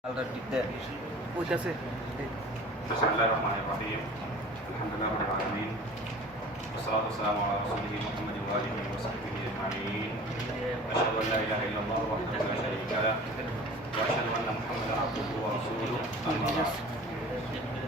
Bismillahirrahmanirrahim. Alhamdulillahirrahmanirrahim. Wassalatu wassalamu ala rasulih Muhammadin wa alihi wa sahbihi ajma'in. Asyhadu an la ilaha illallah wahdahu la syarika lah wa asyhadu anna Muhammadan abduhu wa rasuluh. Amma ba'd.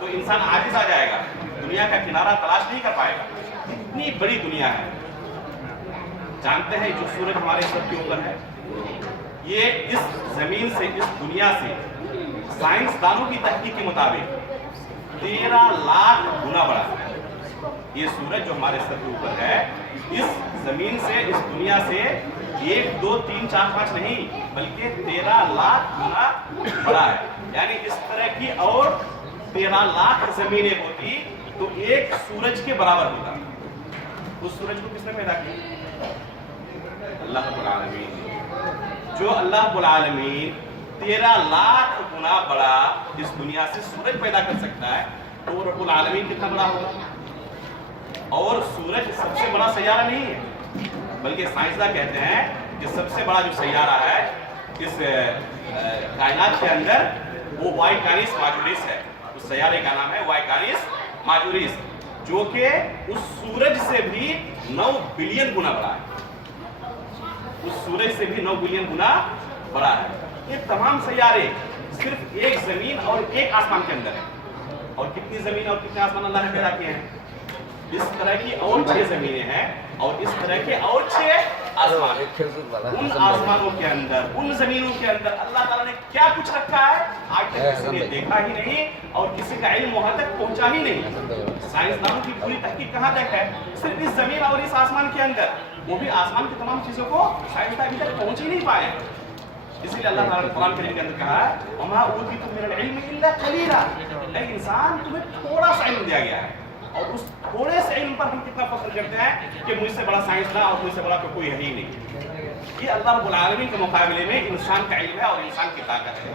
تو انسان عاجز آ جائے گا، دنیا کا کنارہ تلاش نہیں کر پائے گا. اتنی بڑی دنیا ہے. جانتے ہیں جو سورج ہمارے سر کے اوپر ہے یہ اس زمین سے، اس دنیا سے سائنسدانوں کی تحقیق کے مطابق 13 لاکھ گنا بڑا ہے. یہ سورج جو ہمارے سر کے اوپر ہے اس زمین سے، اس دنیا سے 1 2 3 4 5 نہیں بلکہ 13 لاکھ گنا بڑا ہے. یعنی اس طرح کی اور 13 لاکھ زمینیں ہوتی تو ایک سورج کے برابر ہوتا. اس سورج کو کس نے پیدا کیا؟ اللہ رب العالمین. جو اللہ رب العالمین 13 لاکھ گنا بڑا اس دنیا سے سورج پیدا کر سکتا ہے تو رب العالمین کتنا بڑا ہوگا؟ اور سورج سب سے بڑا سیارہ نہیں ہے بلکہ سائنسداں کہتے ہیں کہ سب سے بڑا جو سیارہ ہے اس کائنات کے اندر وہ وائی کانس ماجوریس ہے. اس سیارے کا نام ہے وائی کانس ماجوریس جو کہ اس سورج سے بھی 9 بلین گنا بڑا ہے. اس سورج سے بھی 9 بلین گنا بڑا ہے. یہ تمام سیارے صرف ایک زمین اور ایک آسمان کے اندر ہیں. اور کتنی زمین اور کتنے آسمان اللہ نے پیدا کیے ہیں؟ اس طرح کی اور 6 زمینیں ہیں اور اس طرح کے اور 6 آسمان. ان آسمانوں کے اندر، ان زمینوں کے اندر اللہ تعالیٰ نے کیا کچھ رکھا ہے آج تک کسی نے دیکھا ہی نہیں اور کسی کا علم وہاں تک پہنچا ہی نہیں. سائنسدانوں کی پوری تحقیق کہاں تک ہے؟ صرف اس زمین اور اس آسمان کے اندر. وہ بھی آسمان کی تمام چیزوں کو سائنسداں ابھی تک پہنچ ہی نہیں پائے. اسی لیے اللہ تعالیٰ نے قرآن کریم کے اندر کہا ہے وَمَا أُوتِيتُم مِّنَ الْعِلْمِ إِلَّا قَلِيلًا. اے انسان تمہیں تھوڑا سا علم دیا گیا ہے اور اس تھوڑے سے علم پر ہم کتنا فخر کرتے ہیں کہ مجھ سے بڑا سائنسداں اور مجھ سے بڑا کوئی ہے ہی نہیں. یہ اللہ رب العالمین کے مقابلے میں انسان کا علم ہے اور انسان کی طاقت ہے.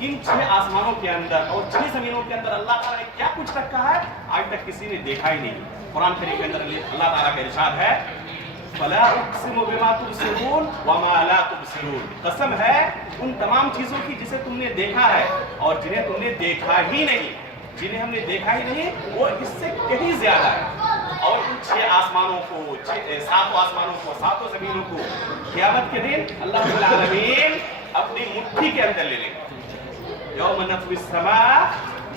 ان 6 آسمانوں کے اندر اور 6 زمینوں کے اندر اللہ تعالیٰ نے کیا کچھ رکھا ہے آج تک کسی نے دیکھا ہی نہیں. قرآن کریم کے اندر اللہ تعالیٰ کا ارشاد ہے فَلَا أُقْسِمُ بِمَا تُبْصِرُونَ وَمَا لَا تُبْصِرُونَ. قسم ہے ان تمام چیزوں کی جسے تم نے دیکھا ہے اور جنہیں تم نے دیکھا ہی نہیں. جنہیں ہم نے دیکھا ہی نہیں وہ اس سے کہیں زیادہ ہے. اور ان 6 آسمانوں کو، 7 آسمانوں کو، 7 زمینوں کو قیامت کے دن اللہ رب العالمین اپنی مٹھی کے اندر لے لیں گے. یوم نطوی السماء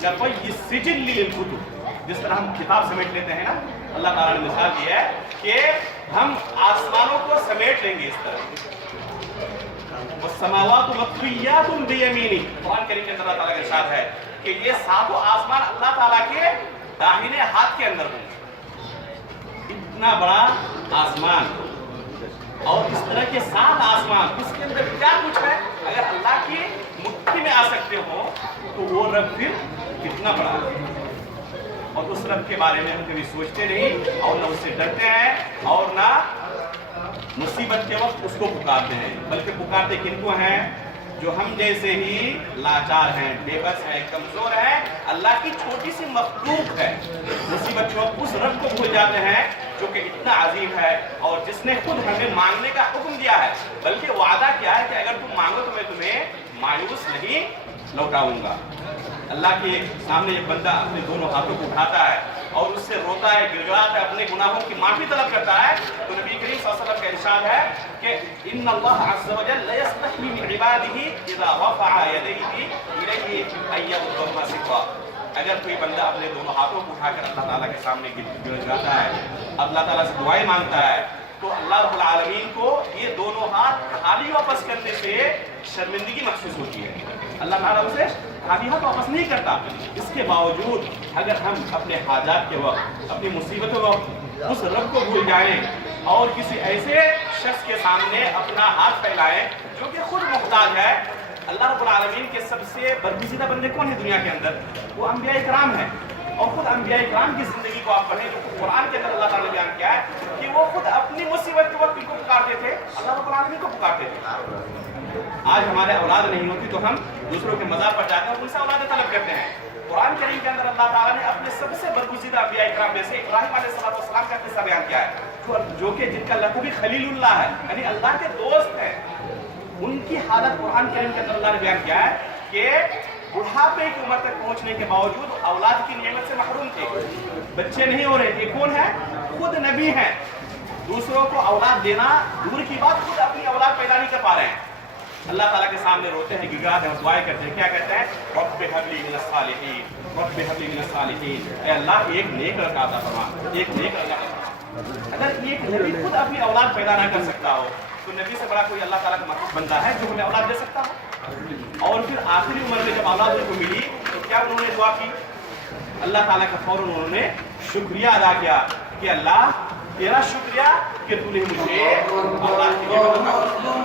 کطی السجل للکتب. جس طرح ہم کتاب سمیٹ لیتے ہیں نا، اللہ تعالیٰ نے مثال دی ہے کہ ہم آسمانوں کو سمیٹ لیں گے اس طرح. والسماوات مطویات بیمینہ. قرآن کریم کے اندر اللہ تعالیٰ کا ارشاد ہے کہ یہ 7 آسمان اللہ تعالیٰ کے داہنے ہاتھ کے اندر ہوں گے. اتنا بڑا آسمان اور اس طرح کے 7 آسمان، اس کے اندر کیا کچھ ہے؟ اگر اللہ کی مٹھی میں آ سکتے ہو تو وہ رب پھر کتنا بڑا ہے. اور اس رب کے بارے میں ہم کبھی سوچتے نہیں اور نہ اس سے ڈرتے ہیں اور نہ مصیبت کے وقت اس کو پکارتے ہیں. بلکہ پکارتے کن کو ہیں؟ جو ہم جیسے ہی لاچار ہیں، بے بس ہیں، کمزور ہیں، اللہ کی چھوٹی سی مخلوق ہے. مصیبت کے وقت اس رب کو بھول جاتے ہیں جو کہ اتنا عظیم ہے اور جس نے خود ہمیں مانگنے کا حکم دیا ہے. بلکہ وعدہ کیا ہے کہ اگر تم مانگو تو میں تمہیں مایوس نہیں لوٹاؤں گا. اللہ کے سامنے ایک بندہ اپنے دونوں ہاتھوں کو اٹھاتا ہے اور اس سے روتا ہے، گڑگڑاتا ہے، اپنے گناہوں کی معافی طلب کرتا ہے تو نبی کریم صلی اللہ علیہ وسلم کا ارشاد ہے کہ ان اللہ عز وجل لا يستحيي من عباده اذا رفع يديه اليه ان يبدوا سقا. اگر کوئی بندہ اپنے دونوں ہاتھوں کو اٹھا کر اللہ تعالیٰ کے سامنے گڑگڑاتا ہے، اللہ تعالیٰ سے دعائیں مانگتا ہے تو اللہ رب العالمین کو یہ دونوں ہاتھ خالی واپس کرنے سے شرمندگی محسوس ہوتی ہے. اللہ تعالیٰ اسے خالی ہاتھ واپس نہیں کرتا. اس کے باوجود اگر ہم اپنے حاجات کے وقت، اپنی مصیبتوں وقت اس رب کو بھول جائیں اور کسی ایسے شخص کے سامنے اپنا ہاتھ پھیلائیں جو کہ خود محتاج ہے. اللہ رب العالمین کے سب سے برگزیدہ بندے کون ہیں دنیا کے اندر؟ وہ انبیاء کرام ہیں. اور خود انبیاء کرام کی زندگی کو آپ پڑھیں جو قرآن کے اندر اللہ تعالیٰ نے بیان کیا ہے کہ وہ خود اپنی مصیبت کے وقت ان کو پکارتے تھے، اللہ رب العالمین کو پکارتے تھے. آج ہمارے اولاد نہیں ہوتی تو ہم دوسروں کے مذہب پر جاتے ہیں اور ان سے اولاد طلب کرتے ہیں. قرآن کریم کے اندر اللہ تعالیٰ نے اپنے سب سے برگزیدہ انبیاء کرام میں سے ابراہیم علیہ السلام کا قصہ بیان کیا ہے جو کہ جن کا لقب بھی خلیل اللہ ہے، یعنی اللہ کے دوست ہیں. ان کی حالت قرآن کریم کے اندر اللہ نے بیان کیا ہے کہ بڑھاپے کی عمر تک پہنچنے کے باوجود اولاد کی نعمت سے محروم تھے، بچے نہیں ہو رہے تھے. کون ہے؟ خود نبی ہیں. دوسروں کو اولاد دینا دور کی بات، خود اپنی اولاد پیدا نہیں کر پا رہے ہیں. اللہ تعالیٰ کے سامنے روتے ہیں، گڑگڑاتے ہیں، دعائیں کرتے ہیں، کیا کہتے ہیں؟ رب هب لي من الصالحین، رب هب لي من الصالحین، اے اللہ ایک نیک لڑکا عطا فرما، ایک نیک لڑکا عطا فرما۔ اگر ایک نبی خود اپنی اولاد پیدا نہ کر سکتا ہو تو نبی سے بڑا کوئی اللہ تعالیٰ کا مخلوق بندہ ہے جو ہمیں اولاد دے سکتا ہو؟ اور پھر آخری عمر میں جب اولاد ان کو ملی تو کیا انہوں نے دعا کی؟ اللہ تعالیٰ کا فوراً انہوں نے شکریہ ادا کیا کہ اللہ تیرا شکریہ کہ تو نے مجھے اولاد کے لیے